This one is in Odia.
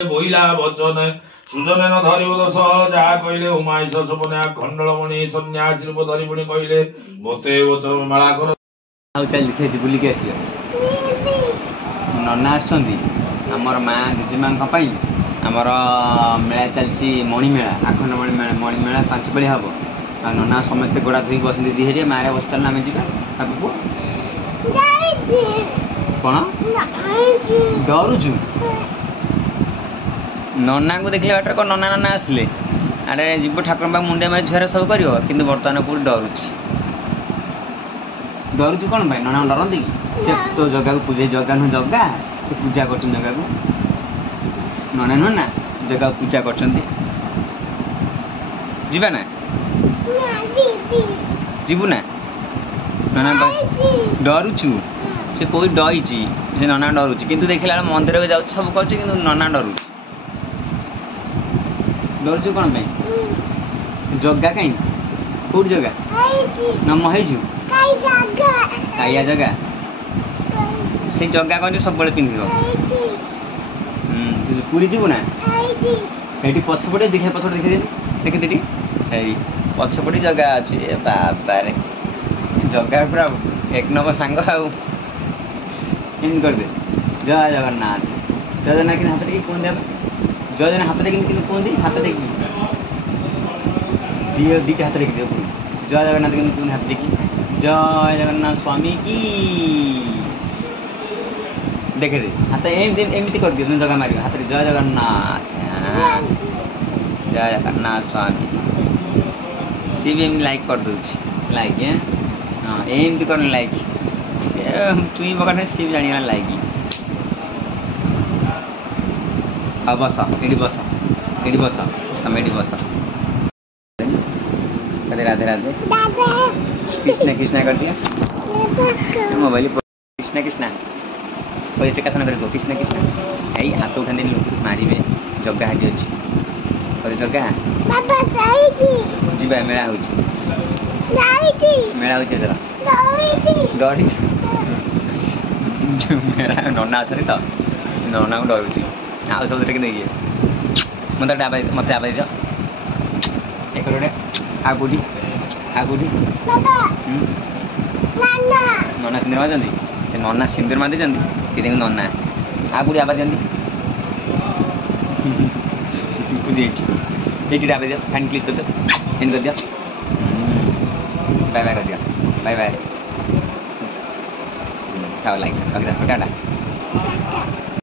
বইলা বচন সুজনে ন ধরিব দোষ যাহা কইলে উমাইশ সপনে খণ্ডলমণি সন্ন্যাসী রূপ ধরি পুଣି কইলে মতে বচন মেଳା କର। ଆଉ ଚାଲି ଦେଖେଇଛି ବୁଲିକି ଆସିବ। ନନା ଆସିଛନ୍ତି ଆମର ମା ଜେଜେମାଙ୍କ ପାଇଁ। ଆମର ମେଳା ଚାଲିଛି ମଣିମେଳା, ଆଖଣ୍ଡଳମଣି ମଣିମେଳା 5 ପାଳି ହବ। ଆଉ ନନା ସମସ୍ତେ ଗୋଡ଼ା ଧୋଇ ବସନ୍ତି ଦି ହେରିଆ, ମାରେ ବସି ଚାଲୁନ ଆମେ ଯିବା। ବାବୁ କ'ଣ ଡରୁଛୁ? ନନାଙ୍କୁ ଦେଖିଲେ ବାଟରେ କ'ଣ ନନା ନନା ଆସିଲେ ଆଡ଼େ ଯିବ ଠାକୁରଙ୍କ ପାଖକୁ ମୁଣ୍ଡିଆ ମାରି ଝୁଆର ସବୁ କରିବ, କିନ୍ତୁ ବର୍ତ୍ତମାନ କେଉଁଠି ଡରୁଛି। ଡରୁଛୁ କ'ଣ ପାଇଁ? ନନା ଡରନ୍ତି କି? ସେ ତୋ ଜଗାକୁ ପୂଜା, ଜଗା ନୁହଁ ଜଗା, ସେ ପୂଜା କରୁଛନ୍ତି ଜଗାକୁ। ନନା ନୁହଁ ନା, ଜଗାକୁ ପୂଜା କରୁଛନ୍ତି। ଯିବା ନା? ଯିବୁ ନା? ନନା ଡରୁଛୁ? ସେ କେଉଁଠି ଡରିଛି, ସେ ନନା ଡରୁଛି। କିନ୍ତୁ ଦେଖିଲା ବେଳେ ମନ୍ଦିରକୁ ଯାଉଛି, ସବୁ କରୁଛି, କିନ୍ତୁ ନନା ଡରୁଛି। ଡରୁଛୁ କ'ଣ ପାଇଁ? ଜଗା କାହିଁ? କୋଉଠି ଜଗା? ନମ ହେଇଛୁ କାଳିଆ ଜଗା। ସେଇ ଜଗା କହନ୍ତି ସବୁବେଳେ ପିନ୍ଧିବ। ପୁରୀ ଯିବୁ ନା? ଏଇଠି ପଛପଟେ ଦେଖିବା, ପଛପଟେ ଦେଖିଦେବି, ଦେଖିଦେ ଟିକେ। ଏଇ ପଛପଟେ ଜଗା ଅଛି। ଏ ବାବାରେ, ଜଗା ପୁରା 1 ନମ୍ବର ସାଙ୍ଗ। ଆଉ ଏମିତି କରିଦେ, ଜୟ ଜଗନ୍ନାଥ। ଜୟ ଜଗନ୍ନାଥ କିନ୍ତୁ ହାତ ଦେଖି କୁହନ୍ତି, ଆମେ ଜୟ ଜଗନ୍ନାଥ ହାତ ଦେଖିନି କିନ୍ତୁ କୁହନ୍ତି, ହାତ ଦେଖି ଦିଟା ହାତ ଦେଖିଦିଅ। ଜୟ ଜଗନ୍ନାଥ କିନ୍ତୁ କୁହନ୍ତି ହାତ ଦେଖି, ଜୟ ଜଗନ୍ନାଥ ସ୍ୱାମୀ କି। ଦେଖିଦେ ହାତ ଏମିତି ଏମିତି କରିଦିଅ, তুমি ଜଗା ମାରିବ ହାତରେ, ଜୟ ଜଗନ୍ନାଥ, ଜୟ ଜଗନ୍ନାଥ ସ୍ୱାମୀ। ସିଏ ବି ଏମିତି ଲାଇକ୍ କରିଦେଉଛି, ଲାଇକ୍। ହଁ ଏମିତି କର ଲାଇକ୍, ସେ ଚୁଇଁ ପକାନେ ସିଏ ବି ଜାଣିଗଲା ଲାଇକ୍। ଆଉ ବସ, ଏଠି ବସ, ଏଠି ବସ, ତମେ ଏଠି ବସ। राधे राधे राधे कृष्णा कृष्णा कर दिया मोबाइल। कृष्णा कृष्णा कोई चेकासन कर कृष्णा कृष्णा। यही हाथ उठा देनी मारे जगह हाटी अच्छी जगह जीवा मेला हो मेला हो डरी मेला नना अच्छे तो नना को डरुची आउ सब नहीं मत मत आवाज दियो एक आगुड़ी आगुड़ी नना सिंदूर मारी नना सिंदूर मारी सी नना आगुड़ी आवाज दियो आवाज दियो फैन क्लिक कर दियो एंड कर दियो बाय बाय कर दियो बाय बाय लाइक टाटा।